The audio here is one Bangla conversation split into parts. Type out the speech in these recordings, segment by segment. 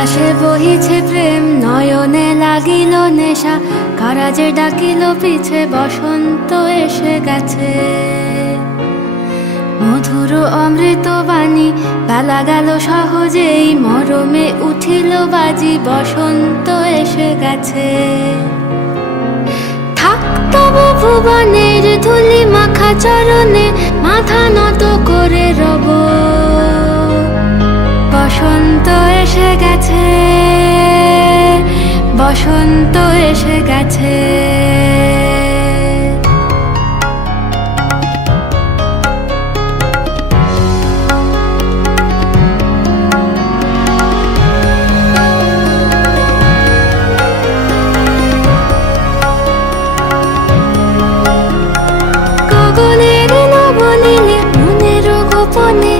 বাতাসে বহিছে প্রেম, নয়নে লাগিল নেশা, কারা যে ডাকিল পিছে, বসন্ত এসে গেছে। মধুর অমৃত বাণী, বেলা গেল সহজেই, মরমে উঠিল বাজি, বসন্ত এসে গেছে। থাক তবু ভুবনের ধুলি মাখা চরণে, মাথা নত করে রব, বসন্ত এসে গেছে, বসন্ত এসে গেছে। গগনের নবনীলে মনের গোপনে,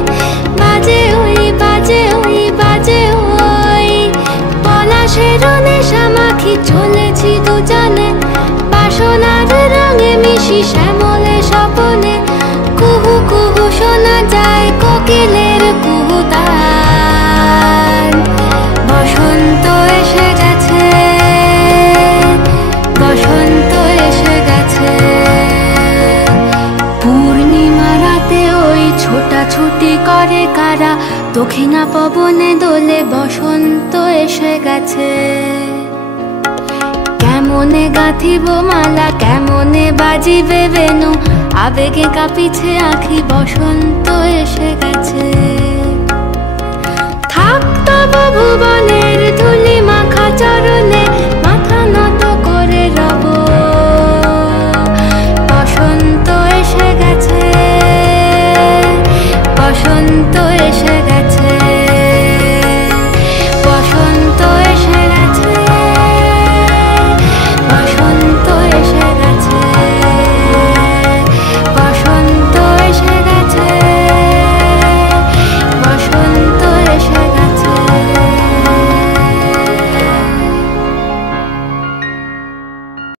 বাজে ওই বাজে ওই বাজে ওই, পলাশের নেশা মাখি চলেছি দুজনে, বাসনার রঙে মিশি শ্যামলে স্বপনে, কুহু কুহু শোনা যায় কোকিলের কুহুতান। বসন্ত এসে গেছে, বসন্ত এসে গেছে। পূর্ণিমা রাতে ওই ছোটাছুটি করে কারা, দক্ষিণা পবনে দোলে, বসন্ত এসে গেছে। কেমনে গাঁথিব মালা, কেমনে বাজিবে বেনু, আবেগে কাঁপিছে আঁখি, বসন্ত এসে